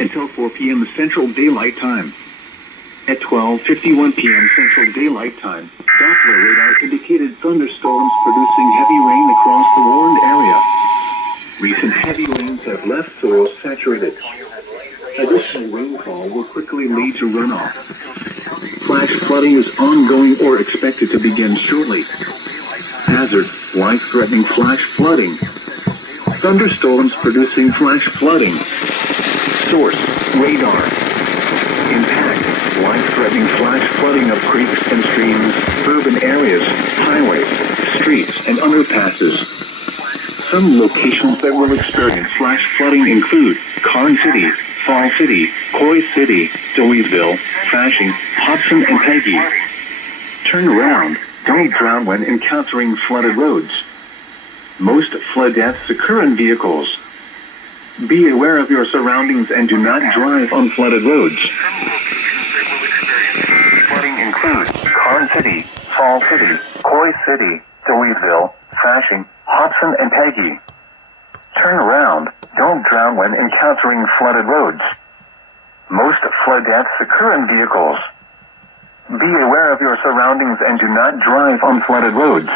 until 4 p.m. Central Daylight Time. At 12:51 p.m. Central Daylight Time, Doppler radar indicated thunderstorms producing heavy rain across the warned area. Recent heavy rains have left soil saturated. Additional rainfall will quickly lead to runoff. Flash flooding is ongoing or expected to begin shortly. Hazard, life-threatening flash flooding. Thunderstorms producing flash flooding. Source, radar. Impact, life-threatening flash flooding of creeks and streams, urban areas, highways, streets, and underpasses. Some locations that will experience flash flooding include Karn City, Fall City, Coy City, Deweyville, Fashing, Hobson, and Peggy. Turn around. Don't drown when encountering flooded roads. Most flood deaths occur in vehicles. Be aware of your surroundings and do not drive on flooded roads. Flooding includes Karn City, Fall City, Coy City, Deweyville, Fashing, Hobson, and Peggy. Turn around. Don't drown when encountering flooded roads. Most flood deaths occur in vehicles. Be aware of your surroundings and do not drive on flooded roads.